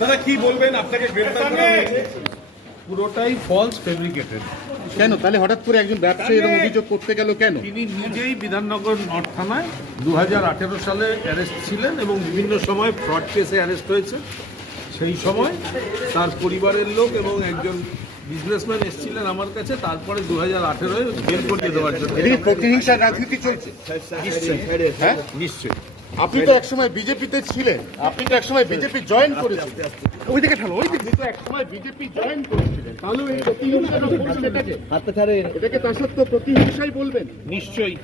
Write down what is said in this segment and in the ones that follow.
দাদা কি বলবেন, আপনাকে গ্রেফতার করা হয়েছে? পুরোটাই ফলস ফেব্রিকেটেড। কেন তাহলে হঠাৎ করে একজন ব্যবসায়ী এরকম অভিযোগ করতে গেল কেন? তিনি নিজেই বিধাননগর নর্থ থানায় 2018 সালে অ্যারেস্ট ছিলেন এবং বিভিন্ন সময় ফ্রড কেসে অ্যারেস্ট হয়েছে। সেই সময় তার পরিবারের লোক এবং একজন বিজনেসম্যান এসেছিলেন আমার কাছে, তারপরে 2018 জেল করিয়ে দেওয়ার জন্য। এদিকে প্রতিহিংসার রাজনীতি চলছে। হ্যাঁ নিশ্চয়ই। আপনি তো একসময় বিজেপিতে ছিলেন, আপনি তো একসময় বিজেপি জয়েন করেছিলেন। ওইদিকে ঠালো, ওইদিকে তো একসময় বিজেপি জয়েন করেছিলেন, তাহলে এই প্রতিহিংসাটা বলছেন এটাকে? এটাকে তা সত্ত্বেও প্রতিহিংসাই বলবেন? নিশ্চয়ই।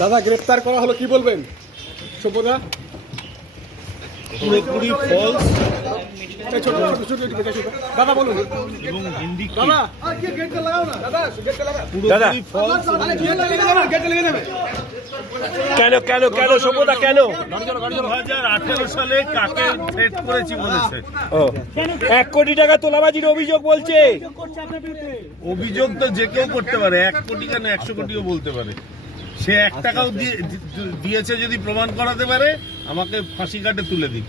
দাদা গ্রেফতার করা হলো, কি বলবেন সভ্যদা? পুরোপুরি ফলস দাদা বলুন। এবং হিন্দি দাদা পুরোপুরি ফলস। কেন কেন কেন সভ্যতা কেন? 2018 সালে কাকে থ্রেট করেছি বলেছে। 1 কোটি টাকা তোলাবাজির অভিযোগ বলছে। অভিযোগ তো যে কেউ করতে পারে, 1 কোটি কেন 100 কোটিও বলতে পারে। সে 1 টাকাও দিয়েছে যদি প্রমাণ করাতে পারে, আমাকে ফাঁসি কাটে তুলে দিক।